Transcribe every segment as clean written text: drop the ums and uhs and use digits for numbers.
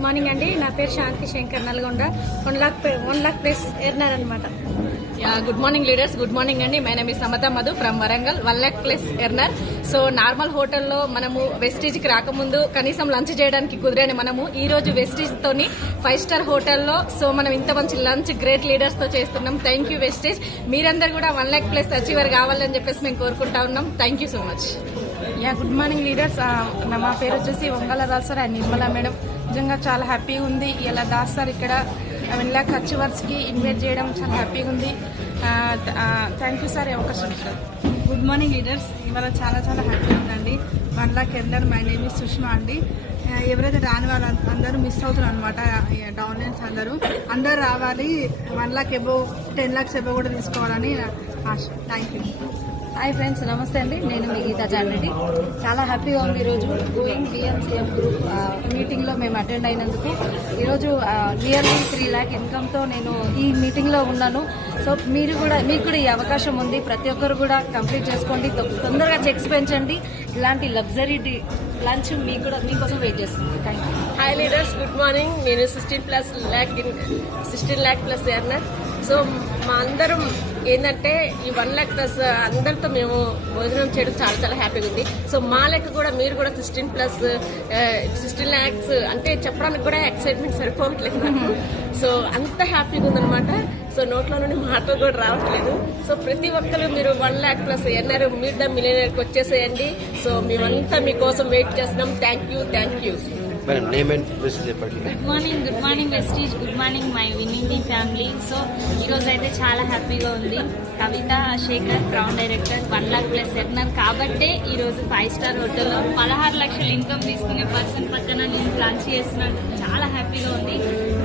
Good morning అండి. నా పేరు Shanti Shankar, Nalgonda. 1 lakh plus earner అనమాట. Good morning leaders, good morning అండి. My name is Samata Madhu from Warangal. 1 lakh plus earner. So normal హోటల్లో మనము వెస్టీజ్కి రాకముందు కనీసం లంచ్ చేయడానికి కుదిరేని మనము ఈ రోజు వెస్టీజ్ తోని 5 స్టార్ హోటల్లో సో మనం ఇంత మంచి లంచ్ గ్రేట్ లీడర్స్ తో చేస్తున్నాం. Thank you Vestige. మీరందరూ కూడా 1 lakh ప్లస్ అచీవర్ కావాలని చెప్పేసి మేము కోరుకుంటా ఉన్నాం. Thank you so much. Good morning leaders. మా పేరు వచ్చేసి Vangala Das sir and Nirmala madam. నిజంగా చాలా హ్యాపీగా ఉంది ఇలా దాస్ సార్ ఇక్కడ 1 lakh అచీవర్స్కి ఇన్వైట్ చేయడం చాలా హ్యాపీగా ఉంది. థ్యాంక్ యూ సార్, అవకాశం సార్. Good morning leaders. ఇవాళ చాలా హ్యాపీగా ఉందండి. 1 lakh earner. My name is Sushma అండి. ఎవరైతే రాని వాళ్ళు అందరూ మిస్ అవుతున్నారు అనమాట. డౌన్లైన్స్ అందరూ రావాలి. 1 lakh అబోవ్ 10 lakhs అబోవ్ కూడా తీసుకోవాలని ఆశ. Thank you. హాయ్ ఫ్రెండ్స్, నమస్తే అండి. నేను మీ గీతా జానరెడ్డి. చాలా హ్యాపీగా ఉంది ఈరోజు గోయింగ్ విఎంసీఎం గ్రూప్ మీటింగ్లో మేము అటెండ్ అయినందుకు. ఈరోజు నియర్లీ 3 lakh ఇన్కమ్తో నేను ఈ మీటింగ్లో ఉన్నాను. సో మీకు కూడా ఈ అవకాశం ఉంది. ప్రతి ఒక్కరు కూడా కంప్లీట్ చేసుకోండి. తొందరగా చెక్స్ పెంచండి. ఇలాంటి లగ్జరీ లంచ్ మీకోసం వెయిట్ చేస్తుంది. Thank you. Hi leaders, good morning. నేను 16 lakh ప్లస్ ఎర్నర్. సో మా అందరం ఏంటంటే ఈ 1 lakh ప్లస్ అందరితో మేము భోజనం చేయడం చాలా హ్యాపీగా ఉంది. సో మా లెక్క కూడా మీరు కూడా 16 lakhs అంటే చెప్పడానికి కూడా ఎక్సైట్మెంట్ సరిపోవట్లేదు నాకు. సో అంత హ్యాపీగా ఉందనమాట. సో నోట్లో నుండి మాటలు కూడా రావట్లేదు. సో ప్రతి ఒక్కరు మీరు 1 lakh plus earner meet the మిలియనర్కి వచ్చేసేయండి. సో మేమంతా మీకోసం వెయిట్ చేస్తున్నాం. Thank you. Good morning Vestige. Good morning my winning family. So ఈరోజు అయితే చాలా హ్యాపీగా ఉంది. Kavitha Shekar crown director 1 lakh plus earner కాబట్టే ఈరోజు 5 స్టార్ హోటల్లో 16 లక్షల ఇన్కమ్ తీసుకునే పర్సన్ పక్కన నేను లంచ్ చేస్తున్నాను. చాలా హ్యాపీగా ఉంది.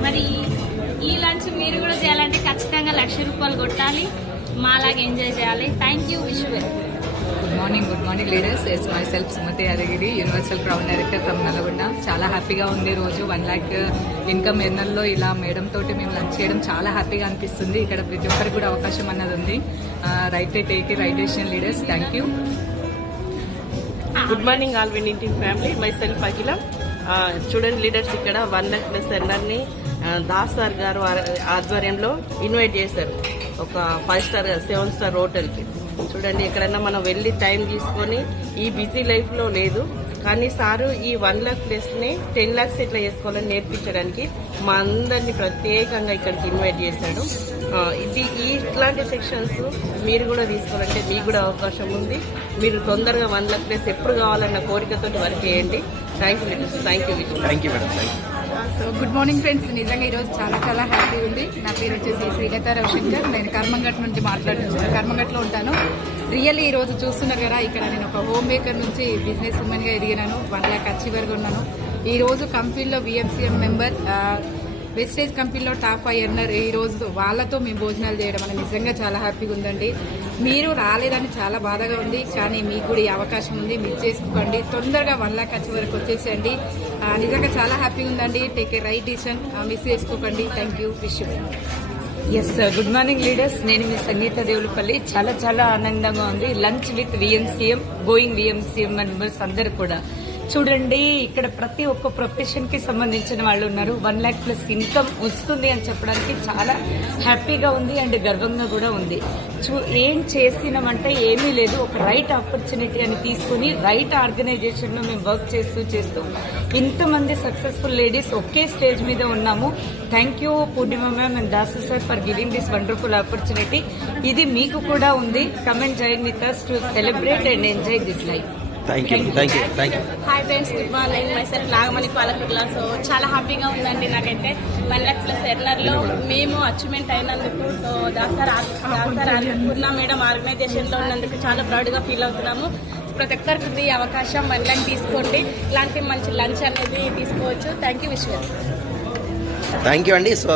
మరి ఈ లంచ్ మీరు కూడా చేయాలంటే ఖచ్చితంగా ₹1,00,000 కొట్టాలి. మాలాగా ఎంజాయ్ చేయాలి. Thank you. Wish you. Good morning leaders. Yes myself Sumathi Yadagiri, universal crown director from Nalgonda. చాలా హ్యాపీగా ఉంది రోజు 1 lakh ఇన్కమ్ ఎర్నర్లో ఇలా మేడం తోటి మేము లంచ్ చేయడం చాలా హ్యాపీగా అనిపిస్తుంది. ఇక్కడ ప్రతి ఒక్కరికి కూడా అవకాశం అన్నది ఉంది. Right take right decision leaders. Thank you. Good morning all winning family. Myself Akhila. చూడండి లీడర్స్, ఇక్కడ 1 lakh ప్లస్ ఎర్నర్ని దాస్ సార్ గారు ఆధ్వర్యంలో ఇన్వైట్ చేశారు ఒక 5 స్టార్ 7 స్టార్ హోటల్కి. చూడండి, ఎక్కడైనా మనం వెళ్ళి టైం తీసుకొని ఈ బిజీ లైఫ్లో లేదు, కానీ సారు ఈ 1 lakh ప్లస్ని 10 lakhs ఎట్లా చేసుకోవాలని నేర్పించడానికి మా అందరినీ ప్రత్యేకంగా ఇక్కడికి ఇన్వైట్ చేశాడు. ఇట్లాంటి సెక్షన్స్ మీరు కూడా తీసుకోవాలంటే మీకు కూడా అవకాశం ఉంది. మీరు తొందరగా 1 lakh ప్లస్ ఎప్పుడు కావాలన్న కోరికతో వర్క్ చేయండి. Thank you madam. So good morning friends. నిజంగా ఈరోజు చాలా హ్యాపీగా ఉంది. నా పేరు వచ్చేసి శ్రీలత రవిశంకర్. నేను కర్మంగట్ నుంచి కర్మంగట్లో ఉంటాను. రియల్లీ ఈరోజు చూస్తున్నారు కదా, ఇక్కడ నేను ఒక హోమ్ మేకర్ నుంచి బిజినెస్ ఉమెన్గా ఎదిగినాను. 1 lakh అచీవర్గా ఉన్నాను. ఈరోజు కంపెనీలో విఎంసీఎం మెంబర్, వెస్టేజ్ కంపెనీలో టాప్ 5 ఎర్నర్. ఈ రోజు వాళ్ళతో మేము భోజనాలు చేయడం అనేది నిజంగా చాలా హ్యాపీగా ఉందండి. మీరు రాలేదని చాలా బాధగా ఉంది, కానీ మీకు కూడా ఈ అవకాశం ఉంది. మిస్ చేసుకోండి. తొందరగా 1 lakh వచ్చే వరకు వచ్చేసేయండి. నిజంగా చాలా హ్యాపీగా ఉందండి. Take a right decision. Miss చేసుకోకండి. Thank you. Wish you. Yes, good morning leaders. నేను మీ సంగీత దేవులపల్లి. చాలా ఆనందంగా ఉంది. Lunch with VMCM, going VMCM members అందరు కూడా చూడండి. ఇక్కడ ప్రతి ఒక్క ప్రొఫెషన్ కి సంబంధించిన వాళ్ళు ఉన్నారు. 1 lakh ప్లస్ ఇన్కమ్ వస్తుంది అని చెప్పడానికి చాలా హ్యాపీగా ఉంది అండ్ గర్వంగా కూడా ఉంది. ఏం చేసినామంటే ఏమీ లేదు, ఒక రైట్ ఆపర్చునిటీ అని తీసుకుని రైట్ ఆర్గనైజేషన్ లో మేము వర్క్ చేస్తూ ఇంతమంది సక్సెస్ఫుల్ లేడీస్ ఒకే స్టేజ్ మీద ఉన్నాము. Thank you Purnima ma'am and Dasu sir for giving this wonderful opportunity. ఇది మీకు కూడా ఉంది. Come and join with us to celebrate and enjoy this life. Thank you. Hi friends, good morning. Myself Nagamani Palakurla. So చాలా హ్యాపీగా ఉందండి నాకైతే 1 lakh ప్లస్ ఎర్నర్లో మేము achievement అయినందుకు. సో దాసార్ పూర్ణ మేడం ఆర్గనైజేషన్లో ఉన్నందుకు చాలా ప్రౌడ్గా ఫీల్ అవుతున్నాము. ప్రతి ఒక్కరికి ఈ అవకాశం 1 lakh తీసుకోండి. ఇలాంటి మంచి లంచ్ అనేది తీసుకోవచ్చు. Thank you. Wish you. Thank you అండి. సో